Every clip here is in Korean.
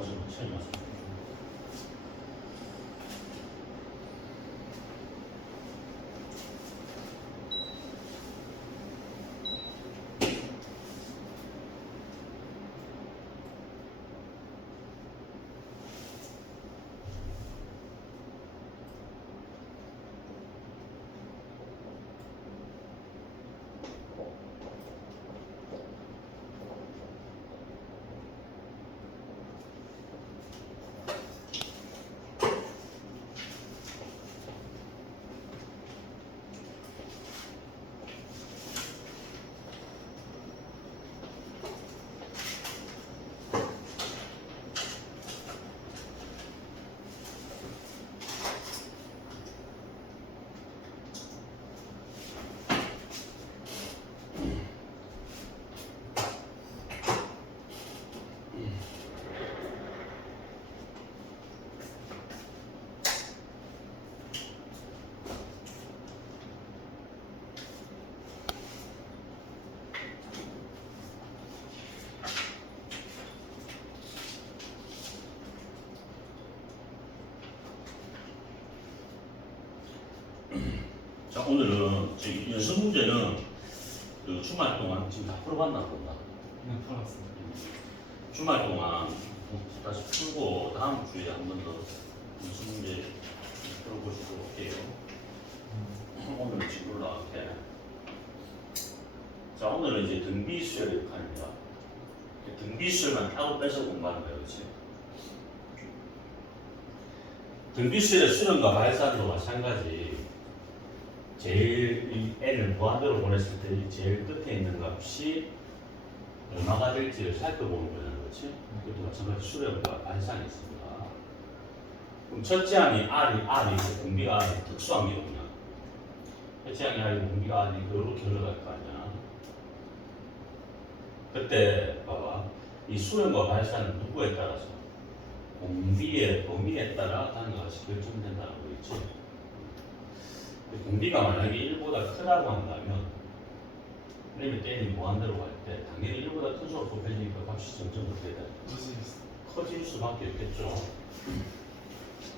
것을 처리 맞습니다. 자, 오늘은 저희 연습 문제는 그 주말 동안 지금 다 풀어봤나 본다. 네, 풀었습니다. 주말 동안 다시 풀고 다음 주에 한 번 더 연습 문제 풀어보시도록 할게요. 오늘 지금 올라갈게. 자, 오늘은 이제 등비수열 역할입니다. 등비수열만 따로 빼서 공부하는 거예요, 그렇지? 등비수열의 수렴과 발산도 마찬가지. 제일 이 n을 무한대로 보냈을 때 제일 끝에 있는 값이 얼마가 될지를 살펴보는 거잖아요, 그렇지? 그것도 마찬가지 수렴과 발산이 있습니다. 그럼 첫째 항이 R이 있고 공비가 R이 특수한 게 뭐냐? 첫째 항이 R이고 공비가 R이 이렇게 흘러갈 거 아니야? 그때 봐봐, 이 수렴과 발산은 누구에 따라서? 공비의 범위에 따라 다른 것이 결정된다는 거 있지? 공비가 만약에 1보다 크다고 한다면 리미트 n이 무한대로 갈 때 당연히 1보다 큰 수가 곱해지니까 값이 점점 어떻게 돼? 커질 수밖에 없겠죠.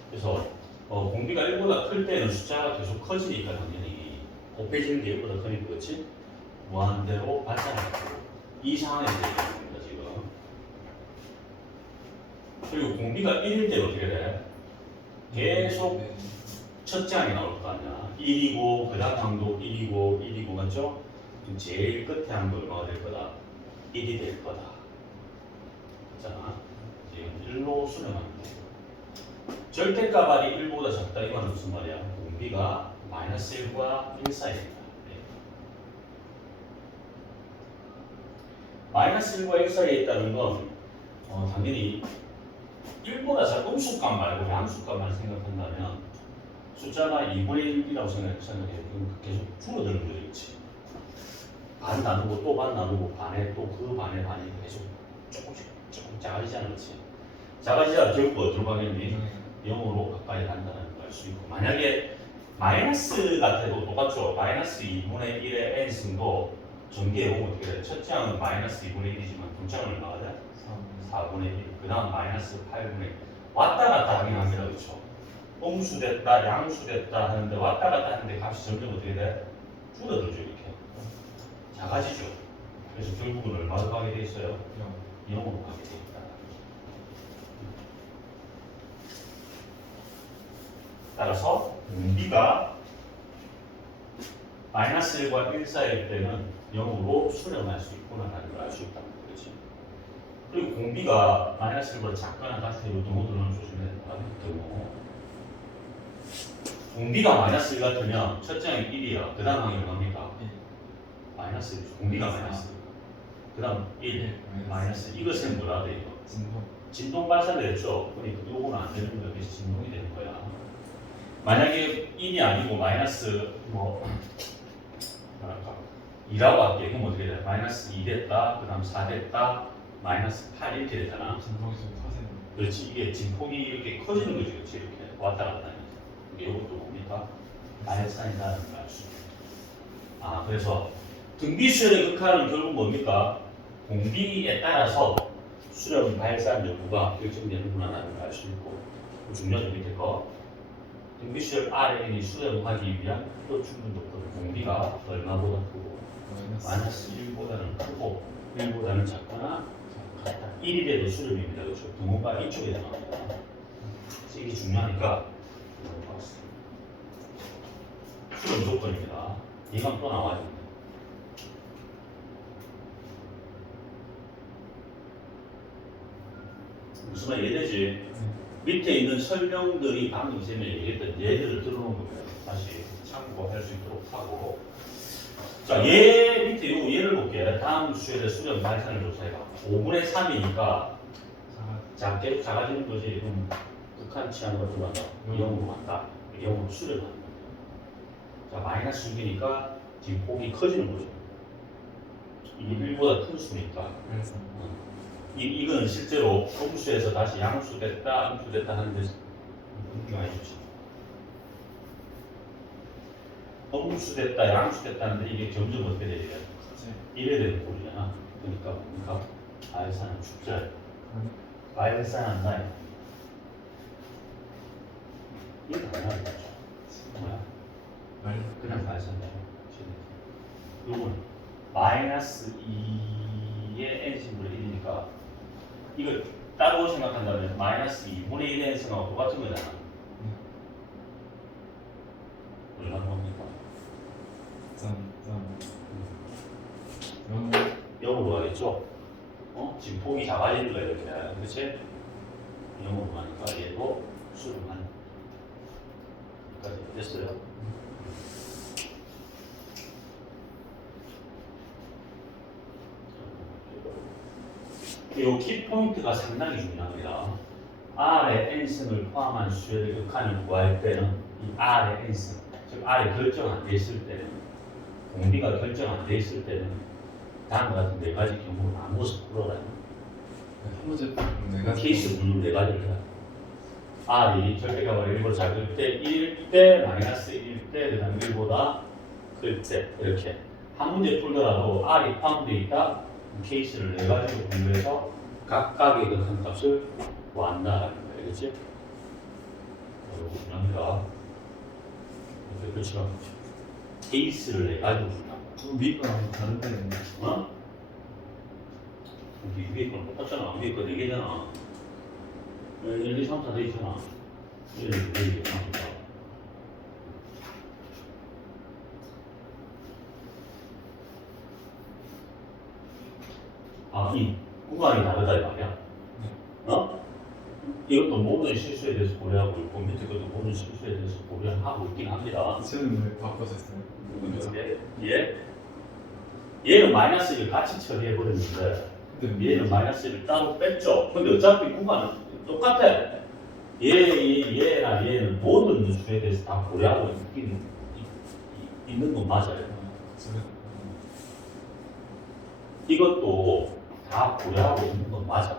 그래서 공비가 1보다 클 때는 숫자가 계속 커지니까 당연히 곱해지는 게 1보다 크니까 그렇지? 무한대로 발산하고 이 상황에 대해 겁니다 지금. 그리고 공비가 1일 때는 어떻게 돼? 계속 첫째 항이 나올 거 아니야. 1이고 그 다음 항도 1이고 맞죠? 그럼 제일 끝에 항도 얼마가 될 거다? 1이 될 거다. 자, 지금 1로 수렴하면 돼. 절대값 R이 1보다 작다 이건 무슨 말이야? 공비가 -1과 1 사이입니다. -1과 1 사이에 있다는 건 당연히 1보다 작은 음수값 말고 양수값만 생각한다면 숫자가 2분의 1이라고 생각해. 그럼 계속 줄어드는 거죠, 그렇지? 반 나누고 또 반 나누고 반에 또 그 반에 반이 계속 조금씩 작아지잖아, 그렇지? 작아지자 결국 어디로 가겠니? 0으로 가까이 간다는 걸 알 수 있고, 만약에 마이너스 같아도 똑같죠. 마이너스 2분의 1의 n승도 전개 0 어떻게 돼? 첫째 항은 마이너스 2분의 1이지만 둘째는 얼마가 돼? 4분의 1. 그 다음 마이너스 8분의 1. 왔다 갔다 하긴 합니다, 그렇죠? 음수 됐다, 양수 됐다 하는데 왔다 갔다 하는데 값이 점점 어떻게 돼? 줄어들죠, 이렇게. 작아지죠. 그래서 결국은 얼마로 가게 돼 있어요? 0으로 가게 돼 있다. 따라서 공비가 -1과 1 사이일 때는 0으로 수렴할 수 있구나라는 걸 알 수 있다는 거지. 그리고 공비가 -1보다 작거나 같을 때 등호 들어오는 조심해야 된다. 등호. 공비가 -1 같으면 첫째 항이 1이야. 그 다음 항이 얼마입니까? 마이너스. 공비가 마이너스. 그 다음 1, 마이너스. 이것은 뭐라 돼요? 진동 발산됐죠? 그러니까 요거는 안 되는 거야. 그래서 진동이 되는 거야. 만약에 1이 아니고 마이너스 뭐랄까 2라고 할게. 그럼 어떻게 돼? 마이너스 2 됐다. 그 다음 4 됐다. 마이너스 8 이렇게 되잖아. 진동이 좀 커지는. 그렇지. 이게 진폭이 이렇게 커지는 거지. 그렇지. 이렇게 왔다 갔다 하면서. 이것도 뭡니까? 마이너스이다는 걸 알 수 있다. 아, 그래서 등비수열의 극한은 결국 뭡니까? 공비에 따라서 수렴 발산 여부가 결정되는구나 라는 걸 알 수 있고 중요하죠. 밑에 거 등비수열 RN이 수렴하기 위한 필요 충분 도표는 공비가 얼마보다 크고 마이너스 1보다는 크고 1보다는 작거나 같다. 1이래도 수렴입니다. 그렇죠? 등호가 이쪽에 나옵니다. 그래서 이게 중요하니까 수렴 조건입니다. 이건 또 나와야 됩니다. 무슨 말 이해되지? 밑에 있는 설명들이 방금 전에 얘기했던 예들을 들어놓은 겁니다. 다시 참고할 수 있도록 하고. 자, 얘 밑에 요 예를 볼게요. 다음 수열의 수렴 발산을 조사해봐. 5분의 3이니까 작아지는 거지. 그럼 북한 치안과 들어간다. 0으로 간다. 0으로 수렴한다. 자, 마이너스 6이니까 지금 폭이 커지는 거죠. 이게 1보다 큰 수니까. 그래서 이거는 실제로 음수에서 다시 양수 됐다, 음수 됐다 하는데 이거 아니죠. 음수 됐다, 양수 됐다 하는데 이게 점점 어떻게 돼야 돼? 이래 되는 꼴이잖아. 그러니까 뭡니까? 발산은 축절. 발산한 날. 이게 당연한 거죠. 뭐야? 그냥 발산이죠. 요거는 마이너스 2의 n신분의 1이니까 이걸 따로 생각한다면 마이너스 2분의 1의 n승하고 똑같은 거잖아. 얼마나 봅니까? 영으로 가겠죠? 지금 폭이 작아지는 거야 이렇게. 그치? 영으로 가니까 얘도 수렴한 여기까지 됐어요? 이 키포인트가 상당히 중요합니다. R의 n승을 포함한 수열의 극한을 구할 때는 이 R의 n승, 즉 R이 결정 안 돼 있을 때는, 공비가 결정 안 돼 있을 때는 다음과 같은 네 가지 경우를 나누어서 풀어라요. 한 문제 네 가지 케이스 분류 네 가지를 해요. R이 절대값을 1보다 작을 때, 1일 때, 마이너스 1일 때, 그 다음 1보다 클 때, 이렇게. 한 문제 풀더라도 R이 포함되어 있다, 케이스를 네 가지로 분류해서 각각의 극한 값을 구한다라는 거예요. 알겠지? 이거 중요합니다. 그렇죠. 케이스를 네 가지로 분류한다. 위에 거랑 다른데 어? 위에 거는 똑같잖아. 위에 거 4개잖아. 1, 2, 3, 4 돼 있잖아. 1, 2, 3, 4. 이 구간이 다르다 이 말이야. 이것도 모든 실수에 대해서 고려하고 있고 밑에 것도 모든 실수에 대해서 고려하고 있긴 합니다. 시험을 왜 바꿔줬어요? 얘는 마이너스 1을 같이 처리해 버렸는데 얘는 마이너스 1을 따로 뺐죠. 근데 어차피 구간은 똑같아. 얘나 얘는 모든 수에 대해서 다 고려하고 있는 건 맞아요. 이것도 다 고려하고 있는 건 맞아.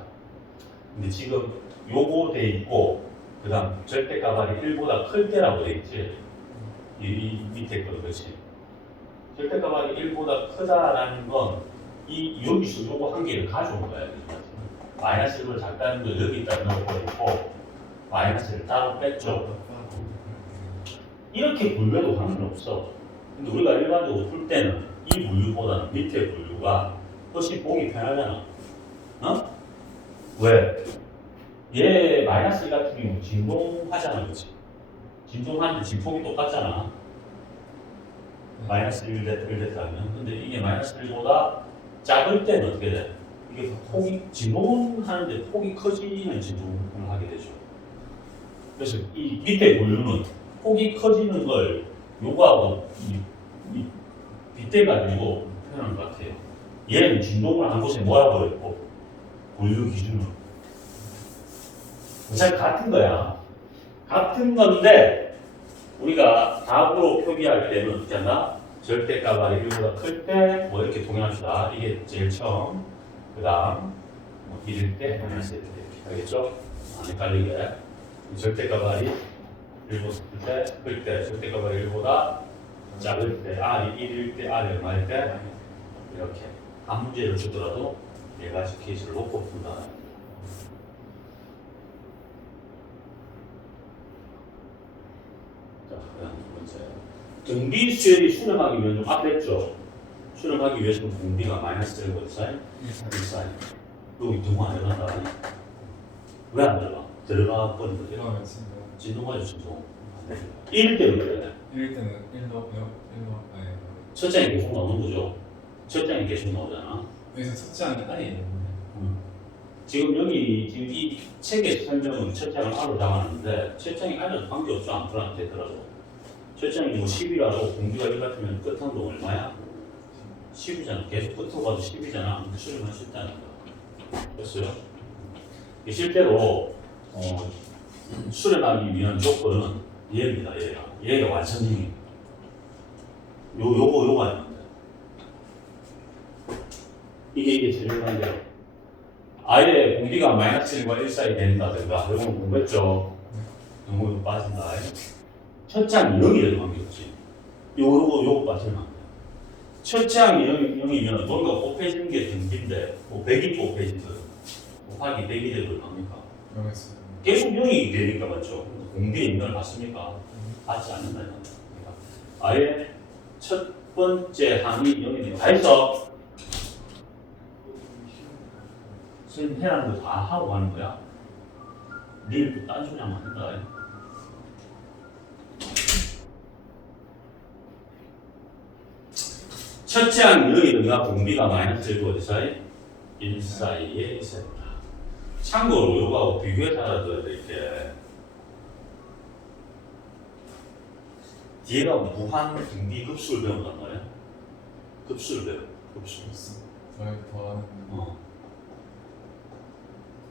근데 지금 요거 돼 있고 그 다음 절대값이 1보다 클 때라고 돼 있지. 이 밑에 거 그렇지. 절대값이 1보다 크다라는 건 여기서 요거 한 개를 가져온 거야. 마이너스 1을 작다는 걸 여기다 넣어버리고 마이너스를 따로 뺐죠. 이렇게 분류해도 상관없어. 근데 우리가 일반적으로 풀 때는 이 분류보다는 밑에 분류가 훨씬 보기 편하잖아. 왜? 얘 마이너스 1 같은 경우 진동하잖아, 그치? 진동하는데 진폭이 똑같잖아. 마이너스 1 됐다면. 근데 이게 마이너스 1보다 작을 때는 어떻게 돼? 이게 폭이, 진동하는데 폭이 커지는 진동을 하게 되죠. 그래서 이 밑에 분류는 폭이 커지는 걸 요구하고 빗대가지고 표현한 것 같아요. 얘는 진동을 한 곳에 모아버렸고 분류 기준은 어차피 같은 거야. 같은 건데 우리가 답으로 표기할 때는 어떻게 한다? 절대값이 1보다 클 때 뭐 이렇게 동의합시다. 이게 제일 처음. 그 다음 뭐 1일 때 마이너스 1일 때. 알겠죠? 안 헷갈리게. 절대값이 1보다 클 때, 절대값이 1보다 작을 때, R이 1일 때, R이 얼마일 때 이렇게 한 문제를 주더라도 네 가지 케이스를 놓고 푼다. 등비 수열이 수렴하기 위해서 좀 앞했죠. 수렴하기 위해서는 공비가 마이너스 1고 1사인 1사인. 여기 등호 안 들어간다. 왜 안 들어가? 들어가 버리면 돼요. 이러면 진짜 진동하죠, 진동. 1일 때는 그래야 돼. 이럴 때는 1로 아니 첫 장이 계속 나오는 거죠. 첫 장이 계속 나오잖아. 여기서 첫째 하는 게 아니에요. 지금 여기 지금 이 책의 설명은 첫 장을 R로 잡았는데 첫 장이 R은 관계없죠. 암프한테 들어도. 첫 장이 뭐 10이라도 공비가 1 같으면 끝한도 얼마야? 10이잖아. 계속 끝으로 가도 10이잖아. 수렴할 수 있다는 거. 됐어요? 실제로 수렴하기 위한 조건은 얘입니다. 얘가 완성형이. 요거 아닙니다. 이게 제일관계로 아예 공비가 마이너스 1과 1 사이 된다든가 이건 공부했죠. 영어로 빠진다. 첫 장이 0이라도 관계없지. 요거 빠지면 안 돼. 첫 장이 0이면 뭔가 곱해지는 게 등비인데 뭐 100이 곱해진다. 곱하기 100이 되고 합니까? 명했어요. 계속 0이 되니까 맞죠. 공비의 인간을 받습니까? 받지 않는다. 아예 첫 번째 항이 0이 되고 다 했어. 선생님 해라는 거 다 하고 가는 거야. 니를 또 딴소리 하면 안 된다. 첫째 항 0이든가 공비가 마이너스 1고 1 사이에 있어야 된다. 참고로 요거하고 비교해서 알아둬야 될 게 뒤에가 무한 등비 급수를 배운단 말이야. 급수를 배워. 급수. 저희 더하는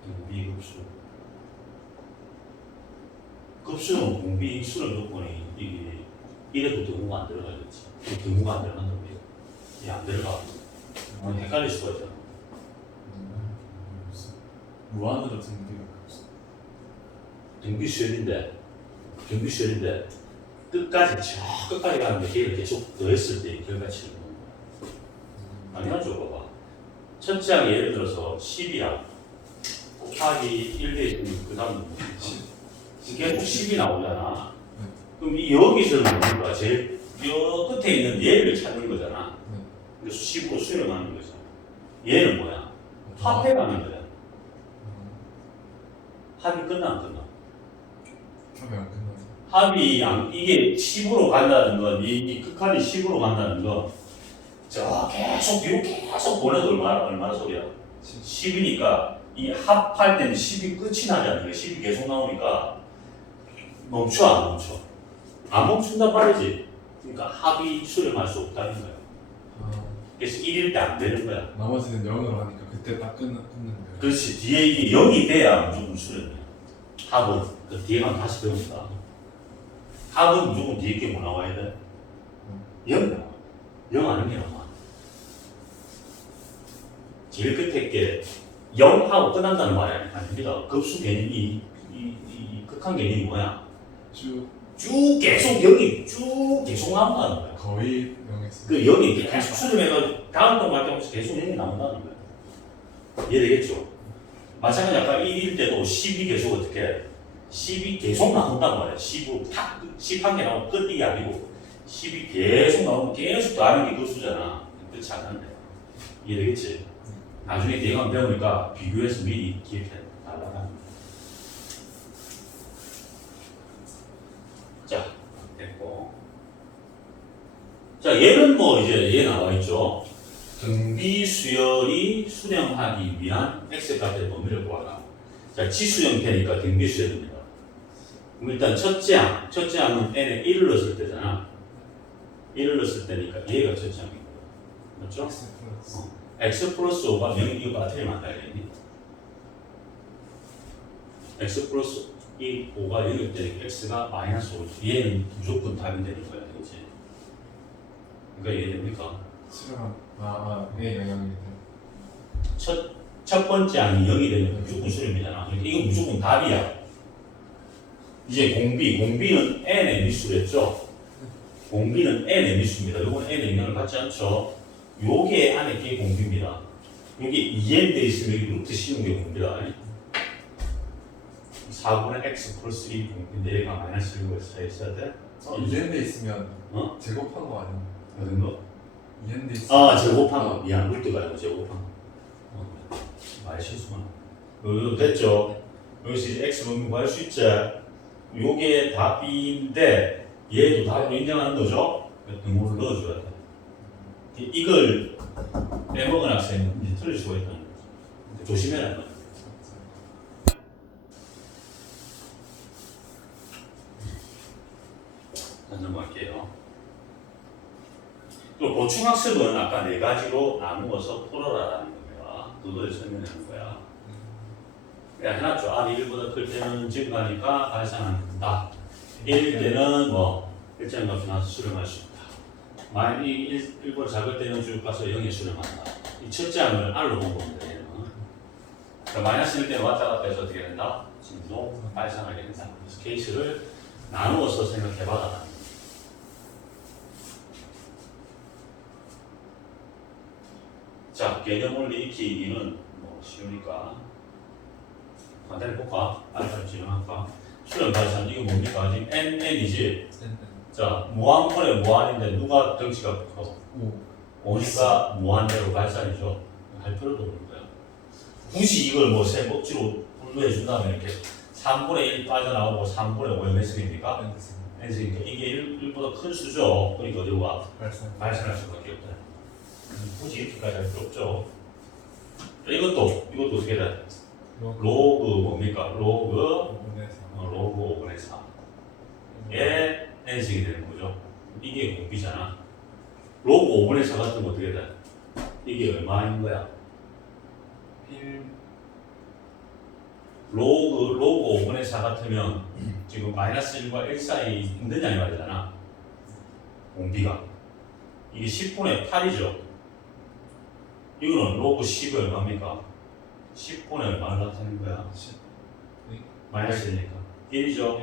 등비 급수. 급수는 공비 수를 조건이 이게 이래도 등호가 안 들어가겠지. 등호가 안 들어간다고 해요. 이게 안 들어가. 헷갈릴 수가 있잖아. 무한으로 등비가 없어. 등비 수열인데 끝까지 저 끝까지 가는데 걔를 계속 더했을 때 결과치를 보는 거야. 당연하죠, 봐봐. 첫째 항 예를 들어서 10이야. 곱하기 1대 있으면 그 다음은 계속 10이 나오잖아. 그럼 이 여기서는 뭡니까? 제일 요 끝에 있는 얘를 찾는 거잖아. 그래서 10으로 수렴하는 거죠. 얘는 뭐야? 합해가는 거야. 합이 끝나 안 끝나? 합이 안 끝나서. 합이 이게 10으로 간다는 건, 이 극한이 10으로 간다는 건, 계속 뒤로 계속 보내도 얼마나 소리야? 10이니까 이 합할 때는 10이 끝이 나지 않는 거야. 10이 계속 나오니까 멈춰 안 멈춰? 안 멈춘단 말이지. 그러니까 합이 수렴할 수 없다는 거야. 그래서 1일 때 안 되는 거야. 나머지는 0으로 하니까 그때 딱 끝는 거예요. 그렇지. 뒤에 이게 0이 돼야 무조건 수렴이야. 합은 그 뒤에만 다시 배웁니다. 합은 무조건 뒤에 게 뭐 나와야 돼? 0 나와. 0 아닌 게 나와. 제일 끝에 게 0 하고 끝난다는 말이 아닙니다. 급수 개념이 이 극한 개념이 뭐야? 쭉 계속 0이 쭉 계속 나온다는 거야. 거의 0했어요. 그 0이 계속 수렴해서 다음 동 갈때 계속 0이 나온다는 거야. 이해되겠죠? 마찬가지 아까 1일 때도 10이 계속 어떻게 해? 10이 계속 나온단 말이야. 10으로 탁 10한 개 나오면 끝 이게 아니고 10이 계속 나오면 계속 더하는 게 급수잖아. 끝이 안 난대. 이해되겠지? 나중에 대강 배우니까 비교해서 미리 기억해 달라고. 자, 됐고. 자, 얘는 뭐 이제 얘 나와 있죠. 등비 수열이 수렴하기 위한 x 값의 범위를 구하라. 자, 지수 형태니까 등비 수열입니다. 그럼 일단 첫째 항은 n에 1을 넣었을 때잖아. 1을 넣었을 때니까 얘가 첫째 항인 거야. 맞죠? x 플러스 5가 0이 이거 같으면 안 되겠니? x 플러스 5가 0일 때 x가 마이너스 5죠. 얘는 무조건 답이 되는 거야. 그렇지? 그러니까 이해됩니까? 수렴한 네 영향이 첫 번째 항이 0이 되면 무조건 수렴이잖아. 그러니까 이건 무조건 답이야. 이제 공비는 n의 미수랬죠? 공비는 n의 미수입니다. 이건 n의 영향을 받지 않죠? 요게 안에 게 공비입니다. 여기 2n 돼 있으면 여기 루트 씌운 게 공비다. 4분의 x 플러스 1 공비인데 얘가 마이너스 1로 있어야 돼. 이엔데 있으면 어? 제곱한 거 아니야? 어떤 거? 이엔데 있으면 아, 제곱한 거. 미안, 물때가 아니고 제곱한 거. 말 실수만. 이거 됐죠? 여기서 이제 x 범위 구할 수 있지? 요게 답인데 얘도 답으로 인정하는 거죠? 등호를 넣어줘야 돼. 이걸 빼먹은 학생은 이제 틀릴 수가 있다는 거죠. 조심해야 돼. 자, 넘어갈게요. 또 보충학습은 아까 네 가지로 나누어서 풀어라라는 거야. 그걸 설명하는 거야. 그냥 해놨죠. R이 1보다 클 때는 증가하니까 발산한다. 1일 때는 뭐 일정값이 나와서 수렴할 수 있다. 만약 1보다 작을 때는 쭉 가서 0에 수렴한다. 이 첫째 항을 R로 본 겁니다. 얘는. 그러니까 마이너스 1 때는 왔다 갔다 해서 어떻게 된다? 진도 발산하게 된다. 그래서 케이스를 나누어서 생각해봐라. 자, 개념원리 익히기는 뭐 쉬우니까 간단히 볼까? 알파를 진행할까? 수렴 발산 이거 뭡니까? 지금 NN이지? 자, 무한분의 무한인데 누가 덩치가 커? 5니까 무한대로 발산이죠. 할 필요도 없는 거야. 굳이 이걸 뭐 세 꼭지로 분류해 준다면 이렇게 3분의 1 빠져나오고 3분의 5의 몇 승입니까? N승이니까 이게 1보다 큰 수죠. 그러니까 어디로 가? 발산할 수밖에 없다. 굳이 이렇게까지 할 필요 없죠. 이것도 어떻게 돼? 로그 뭡니까? 로그 5분의 4의 n승이 되는 거죠. 이게 공비잖아. 로그 5분의 4 같은 거 어떻게 돼? 이게 얼마인 거야? 로그 5분의 4 같으면 지금 마이너스 1과 1 사이 힘든 양이 말이잖아. 공비가. 이게 10분의 8이죠. 이거는 로그 10이 얼마입니까? 10분의 얼마를 나타내는 거야? 마이너스 1이니까 1이죠.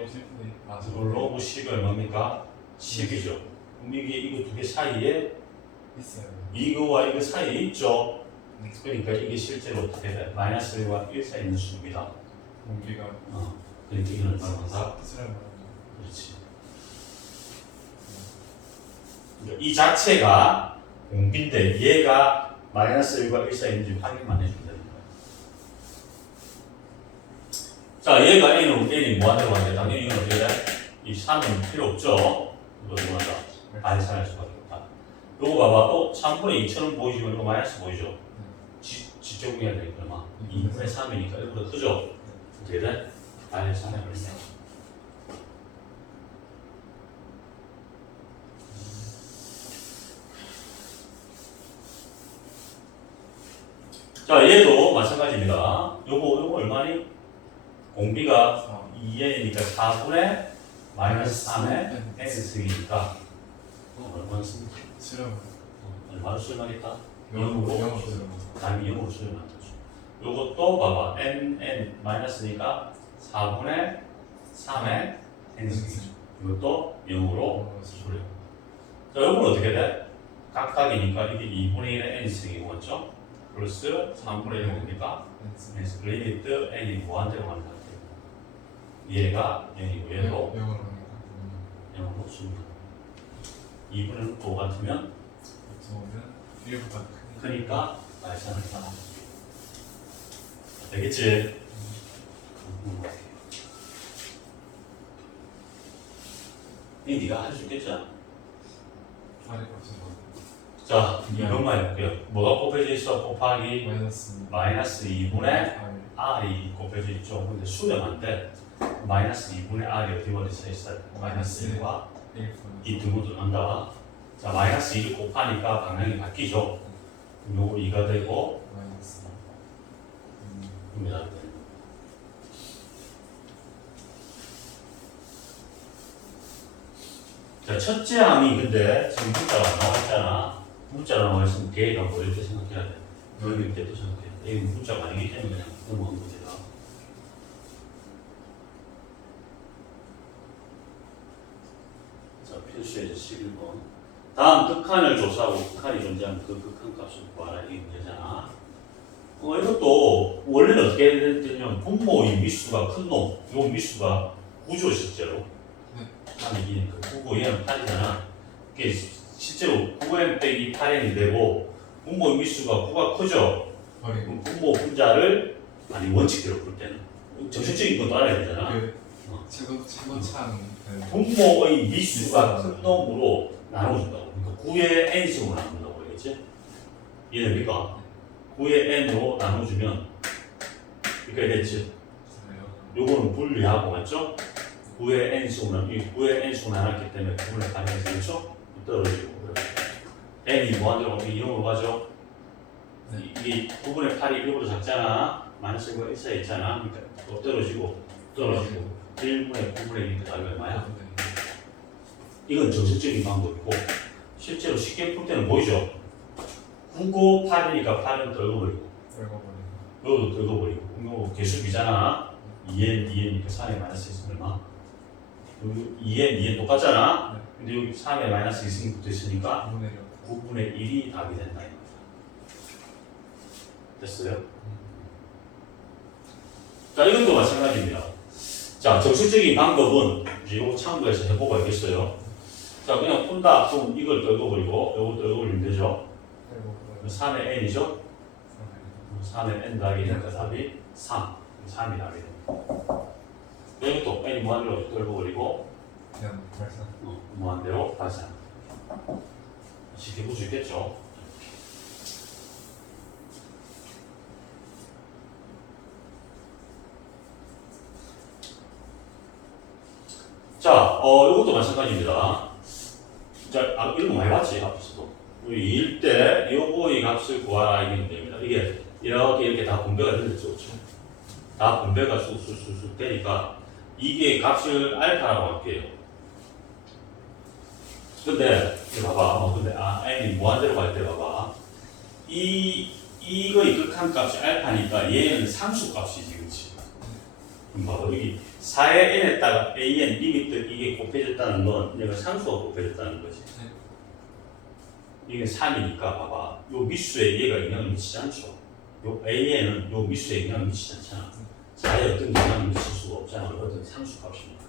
그럼 로그 10이 얼마입니까? 10이죠. 그럼 이거 두 개 사이에 이거와 이거 사이에 있죠. 그러니까 이게 실제로 어떻게 돼? 마이너스 1과 1 사이에 있는 수입니다. 공기가 그러니까 이건 얼마나 한다? 그렇지. 이 자체가 공비인데 얘가 마이너스 1과 1 사이에 있는지 확인만 해준다는 거야. 자, 얘가 n이 무한대로 가는데 당연히 이건 어떻게 돼? 이 3은 필요 없죠? 이거 뭐한다? 발산할 수밖에 없다. 요거 봐봐. 3분의 2처럼 보이지만 이거 마이너스 보이죠? 지적해야 되니까 막 2분의 3이니까 1보다 크죠? 어떻게 돼? 발산해버린다. 자, 얘도 마찬가지입니다. 요거 얼마니? 공비가 2n이니까 4분의 마이너스 3의 n승이니까 얼마나 씁니까? 얼마나 수렴하겠다? 0으로 당연히 0으로 수렴하는 거죠. 요것도 봐봐. n 마이너스니까 4분의 3의 n승이죠. 이것도 0으로 수렴. 자, 요건 어떻게 돼? 각각이니까 이게 2분의 1의 n승이고 맞죠? 플러스 3분의 1은 뭡니까? 리미트 n이 무한대로 가는 상태. 얘가 0이고 얘도 0으로 수렴. 2분의 5 같으면 크니까 발산을 따라. 되겠지? 이 네가 할 수 있겠잖아. 자, 이것만 해볼게요. 뭐가 곱해져 있어? 곱하기 마이너스 2분의 r이 곱해져 있죠. 근데 수렴한데 마이너스 2분의 r이 어디 어디 서 있어요? 마이너스 1과 이 등호도 난다. 자, 마이너스 2를 곱하니까 방향이 바뀌죠. 요거 2가 되고 입니다. 자, 첫째 항이 근데 지금 문자가 나와있잖아. 문자가 나와있으면 걔가 뭐 이렇게 생각해야 돼. 여기 이렇게 또 생각해야 돼. 이게 문자가 아니기 때문에 그냥 넘어간 거지. 자, 필수에서 11번. 다음 극한을 조사하고 극한이 존재하는 그 극한 값을 구하라. 이게 문제잖아. 이것도 원래는 어떻게 되냐면 분모의 미수가 큰 놈, 이 미수가 9죠 실제로. 한 이기니까 9고 얘는 8이잖아. 이게 실제로 9n 빼기 8n이 되고 분모 미수가 9가 크죠. 버리고 그럼 분모 분자를 아니 원칙대로 볼 때는 정식적인 건 따라야 되잖아. 최고차는 분모의 미수가 큰 놈으로 나눠준다고. 그러니까 9의 n식으로 나눈다고 알겠지? 이해됩니까? 9의 n으로 나눠주면 이렇게 됐지? 요거는 분리하고 맞죠? 9의 n식으로 이 9의 n식으로 나눴기 때문에 9분의 8이 되겠죠? 떨어지고 n이 무한대로 가면 2으로 가죠? 이게 9분의 8이 1보다 작잖아. 마이너스 1과 1 사이에 있잖아. 그러니까 또 떨어지고 1분의 9분의 1이니까 답이 얼마야? 이건 정식적인 방법이고 실제로 쉽게 풀 때는 보이죠? 9고 8이니까 8은 떨궈버리고 이것도 떨궈버리고 이거 개수비잖아. 2n, 2n이니까 3에 마이너스 있으면 얼마? 여기 2n, 2n 똑같잖아. 근데 여기 3에 마이너스 2승이 붙어있으니까 9분의 1이 답이 된다. 됐어요? 자, 이것도 마찬가지입니다. 자, 정식적인 방법은 이제 이거 참고해서 해보고 알겠어요. 자, 그냥 푼다. 그럼 이걸 떨궈버리고, 이거 떨궈버리면 되죠. 3의 n이죠? 3의 n 답이 되니까 답이 3. 3이 답이 됩니다. 이것도 n이 무한대로 떨궈버리고, 그냥 발산 무한대로 발산. 쉽게 볼 수 있겠죠? 자, 이것도 마찬가지입니다. 자, 이런 거 많이 봤지, 앞에서도. 일 때 요거의 값을 구하라 이게 문제입니다. 이게 이렇게 다 분배가 되겠죠, 그렇죠? 다 분배가 쑥쑥쑥쑥 되니까 이게 값을 알파라고 할게요. 근데 이거 봐봐. 근데 n이 무한대로 갈 때 봐봐. 이거의 극한값이 알파니까 얘는 상수값이지, 그렇지? 그럼 봐봐, 여기 4의 n에다가 an 리미트 이게 곱해졌다는 건 얘가 상수가 곱해졌다는 거지. 이게 3이니까 봐봐. 요 미수에 얘가 영향을 미치지 않죠. 요 an은 요 미수에 영향을 미치지 않잖아. 4에 어떤 영향을 미칠 수가 없잖아. 어떤 상수값이니까.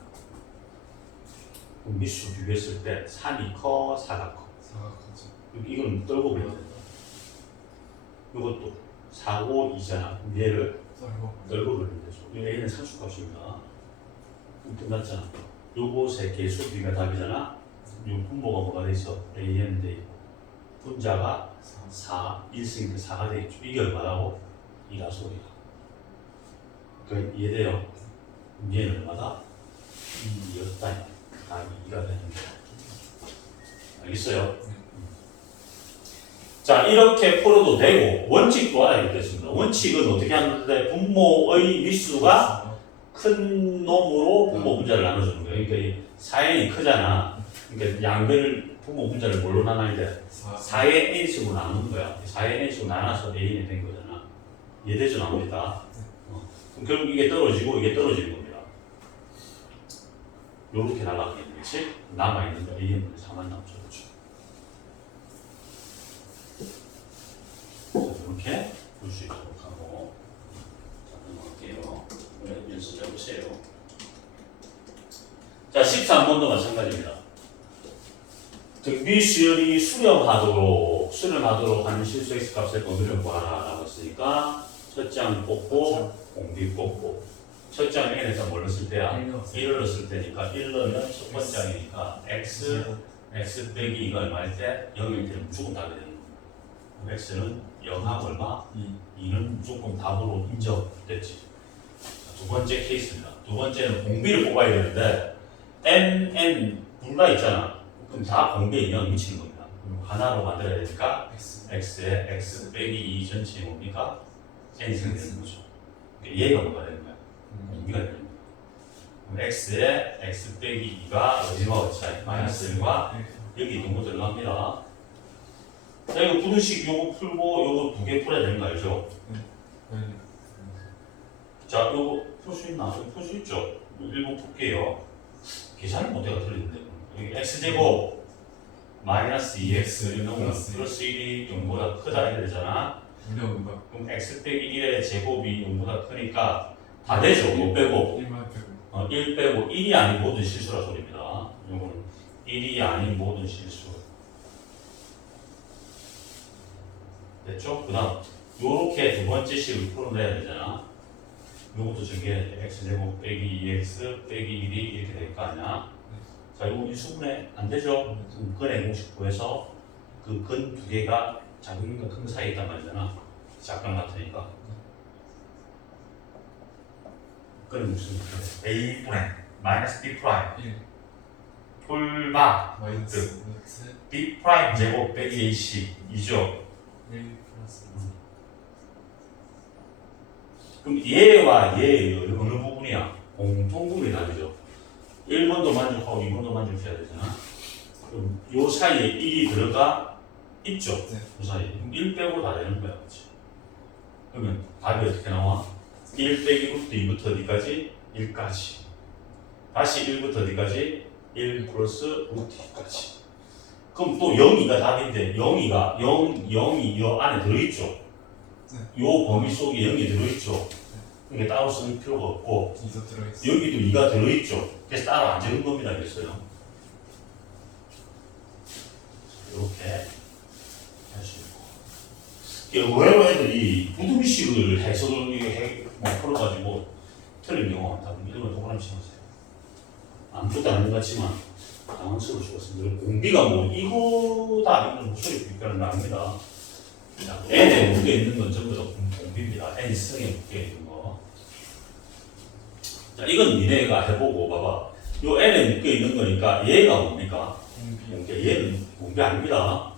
그럼 미수 비교했을 때 3이 커, 4가 커. 이건 떨궈버려야 된다. 이것도 4, 5, 2잖아. 얘를 떨궈버리면 되죠. 이 a는 상수값입니다. 끝났잖아. 요것의 개수 비가 답이잖아. 요 분모가 뭐가 돼 있어? an 돼 있고 분자가 4, 1승인데 4가 되겠죠. 이게 얼마라고? 2라소리가. 그러니까 이해돼요? 얘는 얼마다? 2였다. 답이 2가 되는 거야. 알겠어요? 자, 이렇게 풀어도 되고 원칙도 알아야겠습니다. 원칙은 어떻게 하는데 분모의 미수가 큰 놈으로 분모 분자를 나눠주는 거예요. 그러니까 4n이 크잖아. 그러니까 양변을 분모 분자를 뭘로 나눠야 돼? 4의 n식으로 나누는 거야. 4의 n식으로 나눠서 n이 된 거잖아. 이해되죠, 나머지다? 그럼 결국 이게 떨어지고 이게 떨어지는 겁니다. 요렇게 날아가겠네, 그렇지? 남아있는 거 a는 4만 남죠, 그렇죠? 이렇게 볼 수 있도록 하고 자, 넘어갈게요. 연습해보세요. 자, 13번도 마찬가지입니다. 등비수열이 수렴하도록 하는 실수 x값의 범위를 구하라 라고 했으니까 첫 장 뽑고 공비 뽑고 첫 장 n에서 뭘 넣었을 때야? 1을 넣었을 때니까 1 넣으면 첫 번째 장이니까 x 빼기 이거 얼마일 때 0일 때는 무조건 답이 되는 거야. x는 0하고 얼마? 2는 무조건 답으로 인정됐지. 두 번째 케이스입니다. 두 번째는 공비를 뽑아야 되는데 n 불나 있잖아. 그럼 다 공비에 영향을 미치는 겁니다. 그럼 하나로 만들어야 되니까 x에 x 빼기 2 전체에 뭡니까? n승이 되는 거죠. 그러니까 얘가 뭐가 되는 거야? 공비가 되는 거야. 그럼 x에 x 빼기 2가 어디와 어디 차이? 마이너스 1과 여기 동부 들어갑니다. 자, 이거 부등식 요거 풀고 요거 두 개 풀어야 되는 거 알죠? 자, 요거 풀 수 있나? 풀 수 있죠? 일부 풀게요. 계산을 못해가 틀리는데. 여기 x제곱 마이너스 2x 이놈은 플러스 1이 0보다 크다 이래 되잖아. 그럼 x 빼기 1의 제곱이 0보다 크니까 다 되죠. 못 빼고 1 빼고 1이 아닌 모든 실수라 소리입니다. 요거는 1이 아닌 모든 실수. 됐죠? 그 다음 요렇게 두 번째 식을 풀어내야 되잖아. 요것도 저게 x제곱 빼기 2x 빼기 1이 이렇게 될 거 아니야. 자, 이거 인수분해 안 되죠? 그럼 근의 공식 구해서 그 근 두 개가 작은 거 큰 거 사이에 있단 말이잖아. 작간 같으니까. 근의 무슨 a분의 마이너스 b 프라임 1 폴마 마이너스 b 프라임 제곱 빼기 ac 2죠. 1 플러스 그럼 얘와 얘의 어느 부분이야? 공통분이 다르죠. 1번도 만족하고 2번도 만족해야 되잖아. 그럼 요 사이에 1이 들어가 있죠. 네. 그 사이에. 그럼 1 빼고 다 되는 거야. 그렇지? 그러면 답이 어떻게 나와? 1 빼기 루트 2부터 어디까지? 1까지. 다시 1부터 어디까지? 1 플러스 루트 2까지. 그럼 또 0이가 답인데 0이 요 안에 들어있죠. 요 범위 속에 0이 들어있죠. 그러니까 따로 쓸 필요가 없고 2도 들어있어. 여기도 2가 들어있죠. 그래서 따로 안 적은 겁니다. 그랬어요. 이렇게 할 수 있고. 의외로 애들이 부등식을 해석을 풀어가지고 틀린 경우가 많다. 이런 걸 동그라미 치면서요. 아무것도 아닌 것 같지만 당황스러울 수가 있습니다. 공비가 뭐 이거다 이런 목소리 비교하는 거 아닙니다. n에 묶여 있는 건 전부 다 공비입니다. n 승에 묶여 있는 거. 자, 이건 니네가 해보고 봐봐. 요 n에 묶여 있는 거니까 얘가 뭡니까? 공비. 얘는 공비 아닙니다.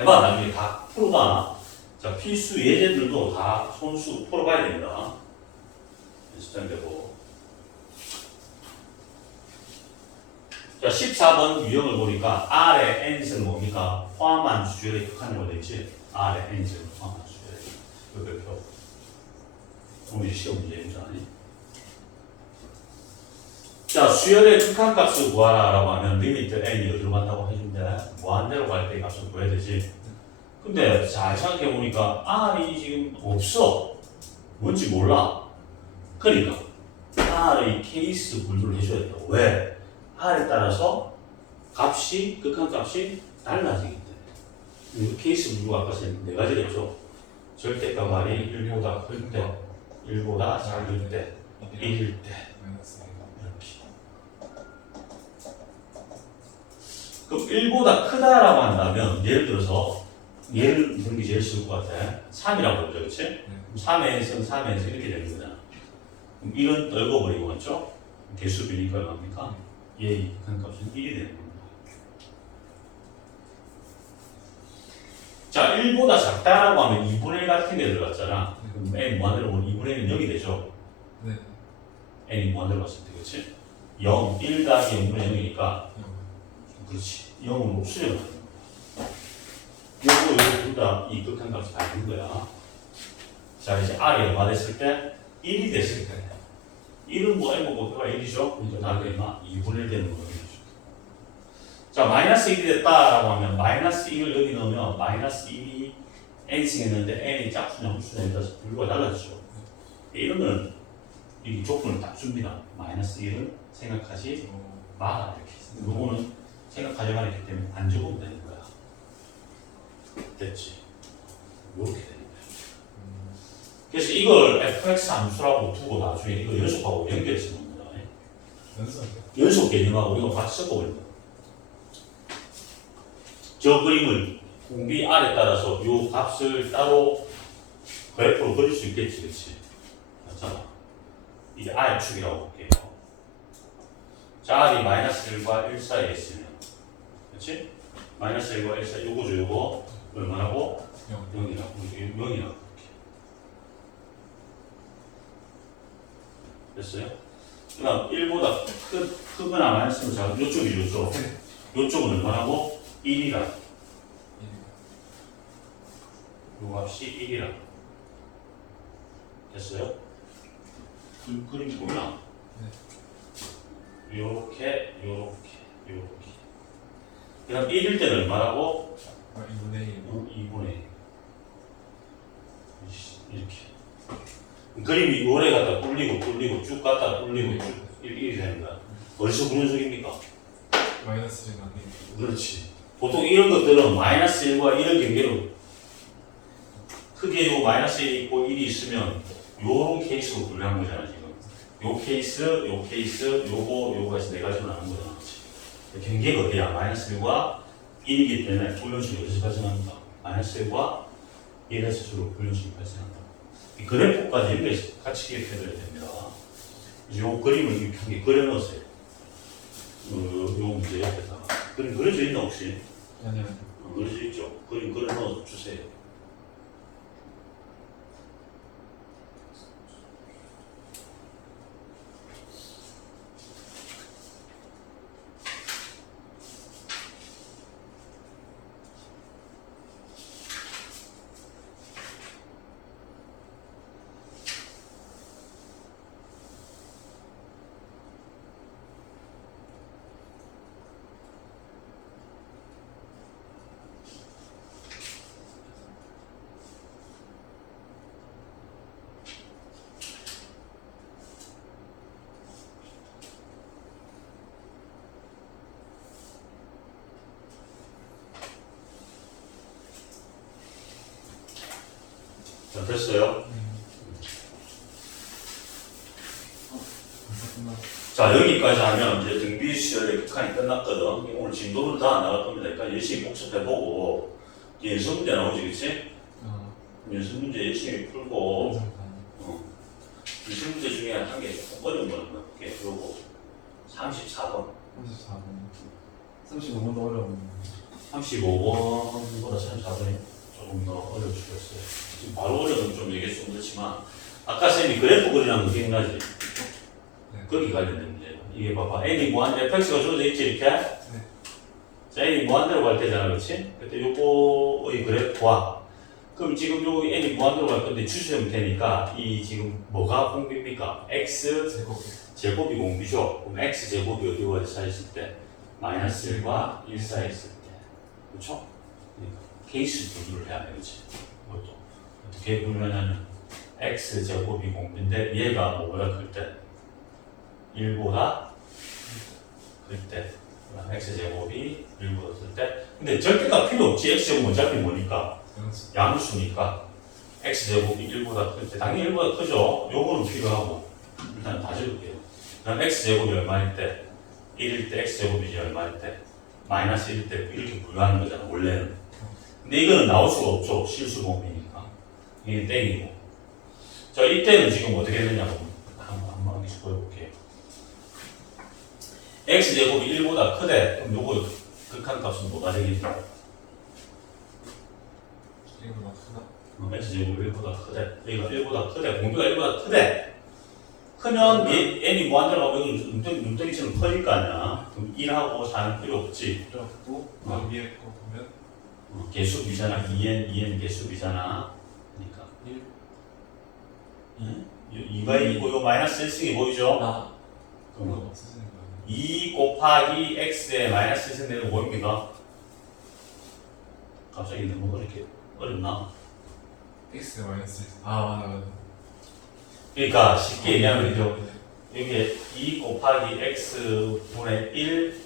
해봐. 나중에 다 풀어봐. 자, 필수 예제들도 다 손수 풀어봐야 됩니다. 연습장되고. 자, 14번 유형을 보니까 R의 n승은 뭡니까? 포함한 수열의 극한이라고 되어 있지? R의 n승은 포함한 수열의 그 표. 그럼 이제 시험 문제입니다. 자, 수열의 극한값을 구하라라고 하면 리미트 n이 어디로 간다고 해준대? 무한대로 갈 때 값을 구해야 되지. 근데 잘 생각해 보니까 R이 지금 없어. 뭔지 몰라. 그러니까 R의 케이스 분류를 해줘야 된다고. 왜? R에 따라서 값이, 극한값이 달라지기 때문에. 케이스 분류가 아까 네 가지를 했죠. 절대값 R이 1보다 클 때, 1보다 작을 때, 1일 때. 마이너스 그럼 1보다 크다라고 한다면 예를 들어서 얘를 이런 게 제일 쉬울 것 같아. 3이라고 보죠, 그렇지? 네. 3에서 3에서 이렇게 되는 거잖아. 그럼 1은 떨궈버리고 맞죠? 개수 비니까 얼마입니까? 얘의 극한값은 1이 되는 겁니다. 자, 1보다 작다라고 하면 2분의 1 같은 게 들어갔잖아. 그럼 n 무한대로 보면 2분의 1은 0이 되죠? 네. n이 무한대로 갔을 때, 그렇지? 0, 1 더하기 0분의 0이니까 그렇지. 0으로 수렴하는 거야. 요거 둘 다 이 극한값이 다 있는 거야. 자, 이제 R이 얼마 됐을 때? 1이 됐을 때. 1은 뭐 n 곱해가 1이죠? 그러니까 나중에 2분의 1 되는 거거든요. 자, 마이너스 1이 됐다라고 하면 마이너스 1을 여기 넣으면 마이너스 1이 n승 했는데 n이 짝수냐 홀수냐에 따라서 분류가 달라지죠. 이런 거는 이 조건을 딱 줍니다. 마이너스 1은 생각하지 마라 이렇게. 요거는 생각하지 말았기 때문에 안 적으면 되는 거야. 됐지? 이렇게 되는 거야. 그래서 이걸 fx 함수라고 두고 나중에 이거 연속하고 연결해서 놓는 거야. 연속 개념하고 이거 같이 섞어버린 거야. 저 그림을 공비 R에 따라서 요 값을 따로 그래프로 그릴 수 있겠지, 그렇지? 맞잖아. 이게 R축이라고 볼게요. 자, R이 마이너스 1과 1 사이에 있으면, 그렇지? 마이너스 1과 1 사이, 요거죠, 요거. 얼마라고? 0이라고. 0이라고. 됐어요? 그 다음, 1보다 크거나 마이너스는 작은, 요쪽이 요쪽. 요쪽은 얼마라고? 1이라. 요 값이 1이라. 됐어요? 그 그림이 보이나? 요렇게, 요렇게, 요렇게. 그 다음 1일 때는 얼마라고? 2분의 1. 2분의 1. 이렇게. 그림이 요래 갖다 뚫리고 쭉 갖다 뚫리고 쭉 이렇게 되는 거야. 어디서 그런 속입니까? 마이너스 1 나뉘기. 그렇지. 보통 이런 것들은 마이너스 1과 1을 경계로 크게 요 마이너스 1이 있고 1이 있으면 요런 케이스로 분류한 거잖아 지금. 요 케이스, 요 케이스, 요거 해서 네 가지로 나눈 거잖아. 그렇지. 경계가 어디야? 마이너스 1과 1이기 때문에 불륜식이 어디서 발생합니다. 마이너스 1과 1에서 주로 불륜식이 발생한다. 이 그래프까지 이렇게 같이 기억해둬야 됩니다. 요 그림을 이렇게 그려놓으세요. 요 문제 옆에다가. 그림 그려져 있나 혹시? 아니요. 그려져 있죠? 그림 그려놓어 주세요. 자, 됐어요? 벌써 끝났어. 자, 여기까지 하면 이제 등비 시절의 극한이 끝났거든. 오늘 진도를 다 나갈 겁니다. 그러니까 열심히 복습해보고 연습 문제 나오지, 그치? 연습 문제 열심히 풀고 연습 문제 중에 한 개 조금 어려운 거 한번 볼게. 요거 34번. 34번. 35번도 어려운. 35번보다 34번이 조금 더 어려울 수가 있어요. 지금 바로 어려우면 좀 얘기할 수 그렇지만 아까 쌤이 그래프 그리라는 거 기억나지? 네. 거기 관련된 문제예요. 이게 봐봐. n이 무한, fx가 주어져 있지 이렇게? 자, n이 무한대로 갈 때잖아, 그렇지? 그때 요거의 그래프와 그럼 지금 요 n이 무한대로 갈 건데 추수되면 되니까 이 지금 뭐가 공비입니까? x 제곱. 제곱이 공비죠. 그럼 x 제곱이 어디와 사이있을 때? 마이너스 1과 1 사이있을 때. 그렇죠? 그러니까 케이스 분류를 해야 되겠지. 이것도 어떻게 분류하냐면 x 제곱이 공비인데 얘가 뭐보다 클 때? 1보다 클 때. x 제곱이 1보다 클 때. 근데 절대가 필요 없지. x 제곱은 어차피 뭐니까? 양수니까 x 제곱이 1보다 클 때. 당연히 1보다 크죠. 요거는 필요하고 일단 다 적을게요. 그럼 x 제곱이 얼마일 때? 1일 때 x 제곱이 얼마일 때? 마이너스 1일 때 이렇게 분류하는 거잖아 원래는. 근데 이거는 나올 수가 없죠. 실수범위니까. 이게 땡이고. 자, 이때는 지금 어떻게 되냐고 한번 보여볼게요. x 제곱이 1보다 크대. 그럼 요거 극한 값은 뭐가 되겠죠? 이거보다 크다. x 제곱이 1보다 크대. 여기가 1보다 크대. 공비가 1보다 크대. 크면 n이 무한대로 가면 눈덩이처럼 커질 거 아니야. 그럼 1하고 4는 필요 없지. 필요 없고 위에 거 보면 개수비잖아. 2n 개수비잖아. 그러니까 1. 2가 2고 요 마이너스 1승이 보이죠? 그거 그럼 없어지는 거 아니야? 2 곱하기 x에 마이너스 1승 되는 거 뭐입니까? 갑자기 너무 어렵나? x 마이너스 1. 맞아. 그러니까 쉽게 얘기하면 여기 2 곱하기 x분의 1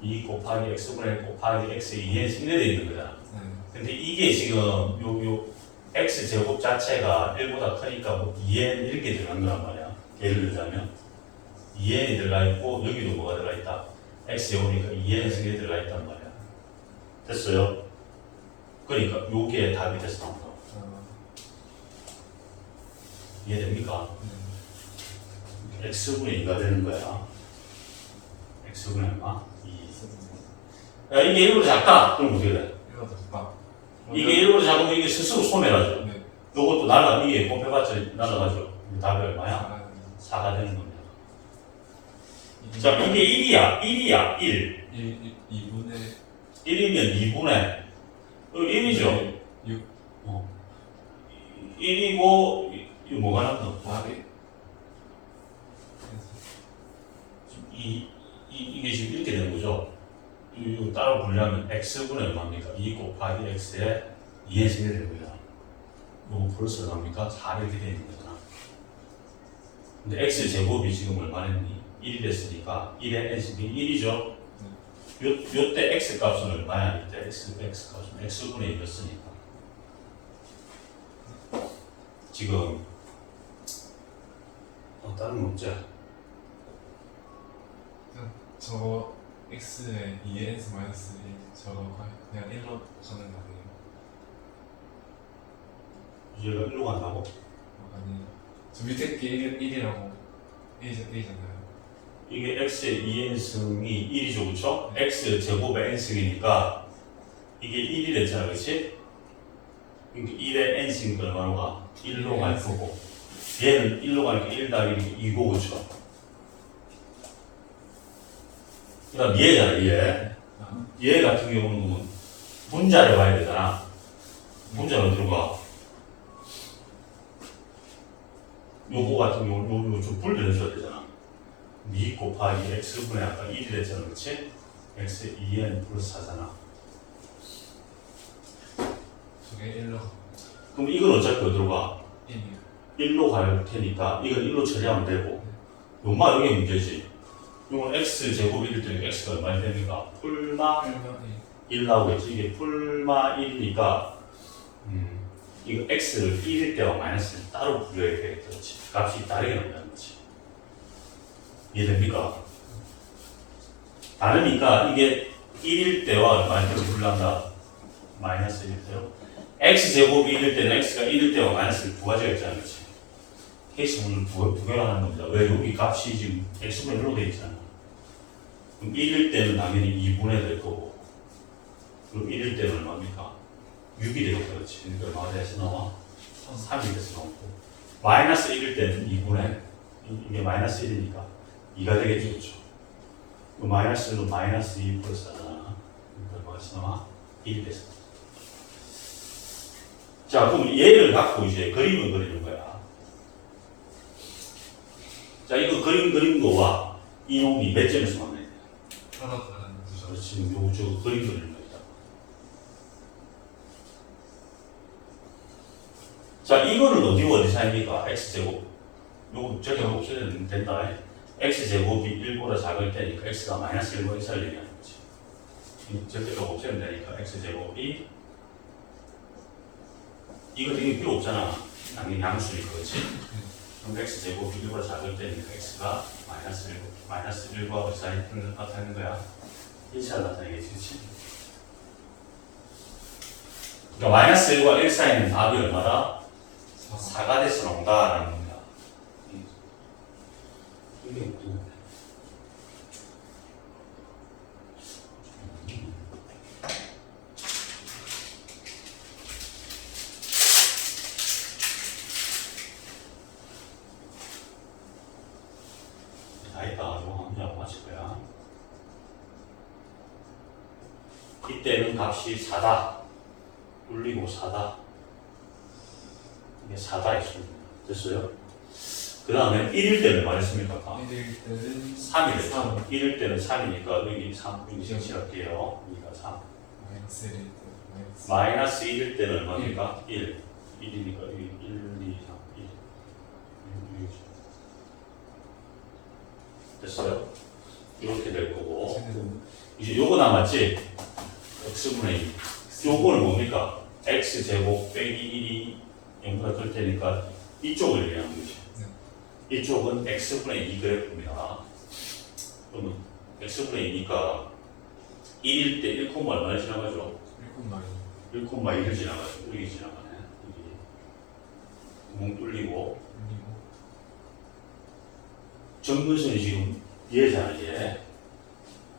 2 곱하기 x분의 1 곱하기 x의 2n씩 이래 돼 있는 거잖아. 근데 이게 지금 요 x 제곱 자체가 1보다 크니까 뭐 2n 이렇게 들어간 거란 말이야. 예를 들자면 2n이 들어가 있고 여기도 뭐가 들어가 있다. x 제곱이니까 2n씩 들어가 있단 말이야. 됐어요? 그러니까 요게 답이 됐어. 이해됩니까? x분의 2가 되는 거야. x분의 얼마? 2. 야, 이게 1보다 작다. 그럼 어떻게 돼? 이거 더 작다. 이게 1보다 작으면 이게 스스로 소멸하죠. 네. 요것도 이게 곱해봤자 날아가죠. 답이 얼마야? 4가 되는 겁니다. 자, 이게 1이야. 1. 2분의 1이면 2분의 1이죠. 6. 1이고 이거 뭐가 남노? 답이 이게 지금 이렇게 되는 거죠. 이거 따로 분류하면 x분의 얼마입니까? 2 곱하기 x에 2n씩 되는 거잖아. 이거 플러스 얼마입니까? 4 이렇게 되는 거잖아. 근데 x 제곱이 지금 얼마랬니? 1이 됐으니까 1의 n승이 1이죠. 요때 x 값은 얼마야? 이때 x 값은 x분의 1이었으니까 지금 다른 문제 저거 x에 2의 n 마이너스 1 저거 그냥 1로 가는 거 아니에요? 얘가 1로 간다고? 아니 저 밑에 게 1이라고 1이잖아요. 이게 x의 2n승이 1이죠, 그렇죠? x 제곱의 n승이니까 이게 1이 됐잖아, 그렇지? 그러니까 1의 n승이니까 얼마로 가? 1로 갈 거고 얘는 1로 가니까 1 더하기 2고, 그렇죠? 그 다음 얘잖아, 얘 같은 경우는 분자를 봐야 되잖아. 분자는 어디로 가? 요거 같은 경우는 요거 좀 분리해줘야 되잖아. 2 곱하기 x분의 아까 1이 됐잖아, 그렇지? x 2n 플러스 4잖아. 저게 1로 그럼 이건 어차피 어디로 가? 1이요. 1로 갈 테니까 이건 1로 처리하면 되고 요마 이게 문제지. 요건 x 제곱 1일 때 x가 얼마 됩니까? 풀마 1 나오겠지. 이게 풀마 1이니까 이거 x를 1일 때와 마이너스를 따로 부여해야 되겠다, 그렇지? 값이 다르게 나온다는 거지. 이해됩니까? 다르니까 이게 1일 때와 얼마일 때로 불난다? 마이너스 1일 때로. x제곱이 1일 때는 x가 1일 때와 마이너스를 두 가지가 있잖아, 그렇지? 케이스 오늘 두 개로 하는 겁니다. 왜? 여기 값이 지금 x분의 1로 되어 있잖아. 그럼 1일 때는 당연히 2분의 될 거고 그럼 1일 때는 얼마입니까? 6이 되겠다, 그렇지? 그러니까 얼마가 돼서 나와? 3이 돼서 나오고 마이너스 1일 때는 2분의 이게 마이너스 1이니까 2가 되겠죠, 그렇죠? 그 마이너스 1로 마이너스 2 플러스 하잖아. 그러니까 얼마가 돼서 나와? 1이 돼서. 자, 그럼 얘를 갖고 이제 그림을 그리는 거야. 자, 이거 그림 그린 거와 이놈이 몇 점에서 만나야 돼? 하나 다른 거죠. 그렇지, 요거 저 그림 그리는 거다. 자, 이거는 어디 사입니까? x제곱. 요거 저기 없어야 된다. x제곱이 1보다 작을 때니까 x가 마이너스 1보다 이상을 얘기하는 거지. 절대가 없애면 되니까 x제곱이 이거 되게 필요 없잖아. 당연히 양수니까, 그렇지? 그럼 x제곱이 1보다 작을 때니까 x가 마이너스 1과 사이를 나타내는 거야. 1차를 나타내겠지, 그렇지? 그러니까 마이너스 1과 1 사이는 답이 얼마다? 4가 돼서 나온다라는 겁니다. 이게 뭐 이때는 값이 4다. 울리고 4다. 이게 4다 있습니다. 됐어요? 그 다음에 1일 때는 말했습니까? 1일 때는 3이 됐죠. 1일 때는 3이니까 여기 3, 여기 정치할게요. 여기가 3. 마이너스 1일 때 마이너스 1일 때는 얼마입니까? 1. 1이니까 여기 1, 2, 3, 1. 됐어요? 이렇게 될 거고. 이제 요거 남았지? x분의 2. 요거는 뭡니까? x제곱 빼기 1이 0보다 클 테니까 이쪽을 얘기하는 거지. 이쪽은 x분의 2 그래프입니다. 그러면 x분의 2니까 1일 때 1, 얼마를 지나가죠? 1,2를 지나가죠. 여기 지나가네. 여기 구멍 뚫리고 정근선이 지금 얘잖아, 얘.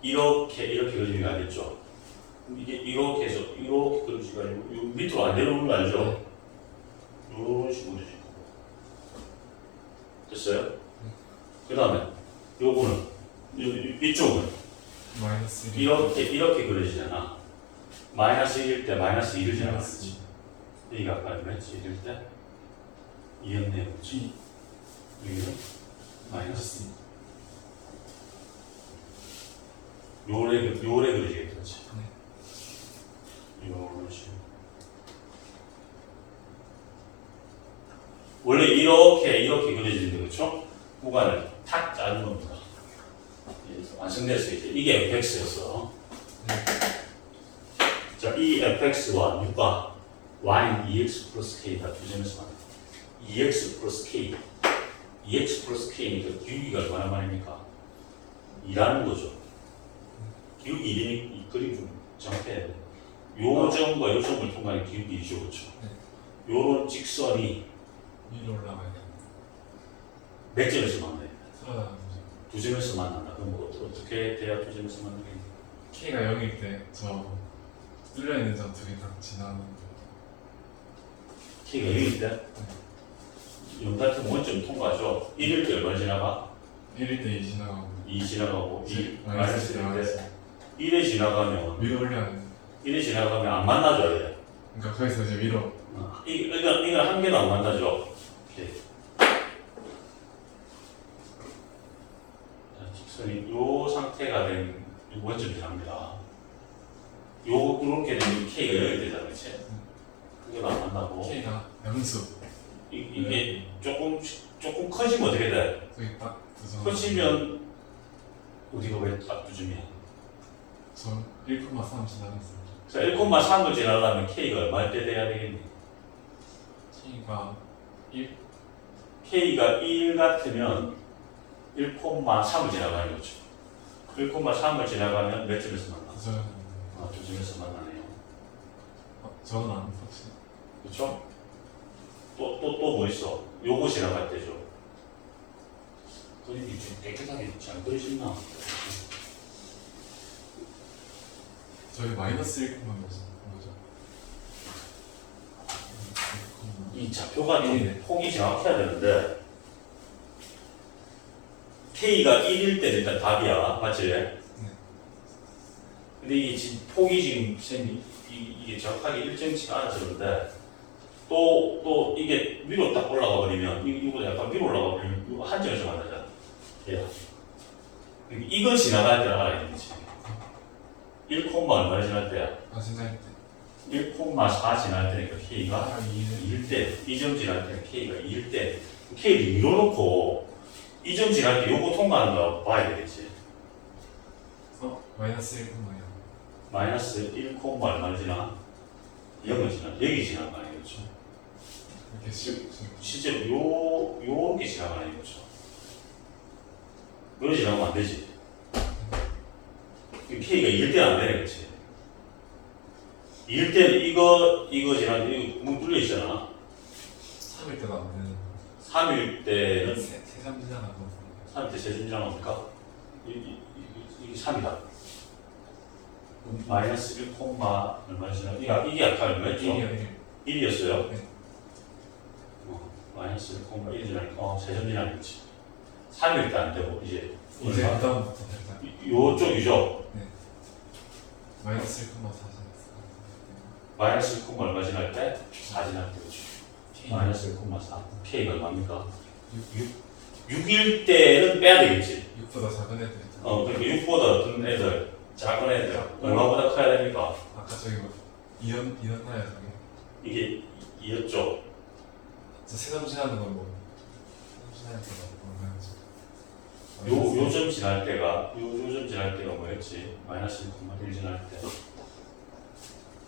이렇게 그려지는 거 알겠죠? 이게 이렇게 해서 이렇게 그려지가 아니고 요 밑으로 안 내려오는 거 알죠? 이런 식으로 그려질 거고. 됐어요? 그 다음에 요거는 이쪽은 마이너스 1일 이렇게 그려지잖아. 마이너스 1일 때 마이너스 2를 지나갔지. 여기가 아까 그랬지. 1일 때 2였네, 그렇지? 여기는 마이너스 2. 요래 그려지겠다, 그렇지? 이런 식으로. 원래 이렇게 그려지는데, 그렇죠? 구간을 탁 짜는 겁니다. fx였어. 자, 이 fx와 u가 y는 2x 플러스 k가 두 점에서 만나. 2x 플러스 k. 2x 플러스 k니까 기울기가 얼마나 말입니까? 2라는 거죠. 기울기 1이니 이 그림 좀 정확해야 돼. 요 점과 요 점을 통과하는 기울기 2죠, 그렇죠? 요런 직선이 위로 올라가야 돼. 몇 점에서 만나요? 들어가는 거죠. 두 점에서 만난다. 그럼 뭐 어떻게 돼야 두 점에서 만나겠니? K가 0일 때 저 뚫려 있는 점 두 개 다 지나는 거. K가 0일 때? 0 같은 원점 통과하죠. 1일 때 얼마 지나가? 1일 때 2 지나가고 2 지나가고 2 마이너스 마이너스 1일 때 1에 지나가면 위로 올려야 돼. 1에 지나가면 안 만나줘야 돼. 그러니까 거기서 이제 위로 이건 한 개도 안 만나죠. 오케이. 자, 직선이 요 상태가 된 원점이 지납니다. 요렇게 되면 K가 0이 되잖아, 그치? 한 개도 안 만나고 K가 양수. 이게 조금 커지면 어떻게 돼? 저기 딱두 점. 커지면 어디가 왜 딱 두 점이야? 저 1,3 지나갔어요. 자, 1,3을 지나려면 K가 얼마일 때 돼야 되겠니? K가 1. K가 1 같으면 1,3을 지나가는 거죠. 1,3을 지나가면 몇 점에서 만나? 두 점. 두 점에서 만나네요. 저건 안 확실. 그렇죠? 또 뭐 있어? 요거 지나갈 때죠. 그림이 좀 깨끗하게 잘 그려졌나? 저기 마이너스 1,만 거죠. 이 좌표가 좀 폭이 정확해야 되는데 K가 1일 때 일단 답이야. 맞지? 근데 이게 지금 폭이 지금 쌤이 이게 정확하게 일정치가 않아서 그런데 또 이게 위로 딱 올라가 버리면 이거 약간 위로 올라가 버리면 이거 한 점에서 만나잖아. 예. 이거 지나갈 때는 알아야 되지. 1, 얼마 지날 때야? 아 지날 때. 1,4 지날 때니까 K가 아 2는 2일 때, 2점 지날 때는 K가 2일 때, K를 2로 놓고 2점 지날 때 요거 통과하는 거 봐야 되겠지. 마이너스 1,0. 마이너스 1, 얼마 지나? 0을 지나, 여기 지난 거 아니겠죠? 이렇게 씩 실제로 요렇게 지난 거 아니겠죠? 요렇게 지나면 안 되지. K가 2일 때는 안 되네, 그치? 2일 때는 이거 지나면 이거 구멍 뚫려 있잖아. 3일 때도 안 되는. 3일 때는 세점 지나가고. 3일 때 세점 지나갑니까? 이게 3이다. 마이너스 1, 얼마 지나? 이게 아까 얼마였죠? 1이었어요? 네. 마이너스 1, 지나니까 세점 지나겠지. 3일 때 안 되고 이제 이제 그다음부터 됐다. 요쪽이죠? 마이너스 1,4 마이너스 1, 얼마 지날 때? 4 지날 때 그렇죠. 마이너스 1,4. K가 얼마입니까? 6일 때는 빼야 되겠지. 6보다 작은 애들. 그러니까 6보다 어떤 애들, 작은 애들, 얼마보다 커야 됩니까? 아까 저기 뭐 이었나요 저기? 이게 2였죠. 저 세점 지나는 건 뭐? 세점 지날 때가 얼마였지? 요점 지날 때가 요점 지날 때가 뭐였지? 마이너스 1,1 지날 때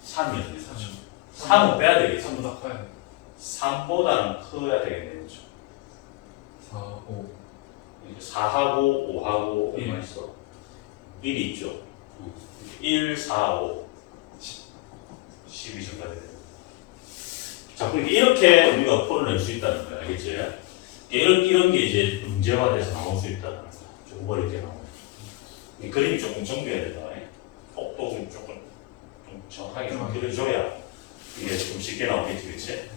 3이었네. 3은 빼야 되겠지. 3보다 커야 돼. 3보다는 커야 되겠네. 그렇죠? 4, 5. 4하고 5하고 얼마 일. 있어? 1이 있죠. 1, 4, 5 12 정도 돼요. 자, 그러니까 이렇게 우리가 풀을 낼 수 있다는 거야. 알겠지? 이런 게 이제 문제화돼서 나올 수 있다는 거야. 조금 어렵게 나오고. 이 그림이 조금 정비해야 된다. 폭도 조금 좀 정확하게 좀 그려줘야 이게 좀 쉽게 나오겠지, 그렇지?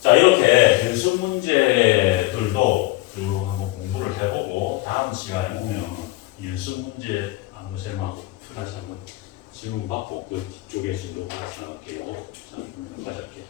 자, 이렇게 변수 문제들도 쭉 한번 공부를 해보고 다음 시간에 오면 연습 문제 한번 쌤하고 다시 한번 질문 받고 그 뒤쪽에 진도 같이 나갈게요. 자, 가실게요.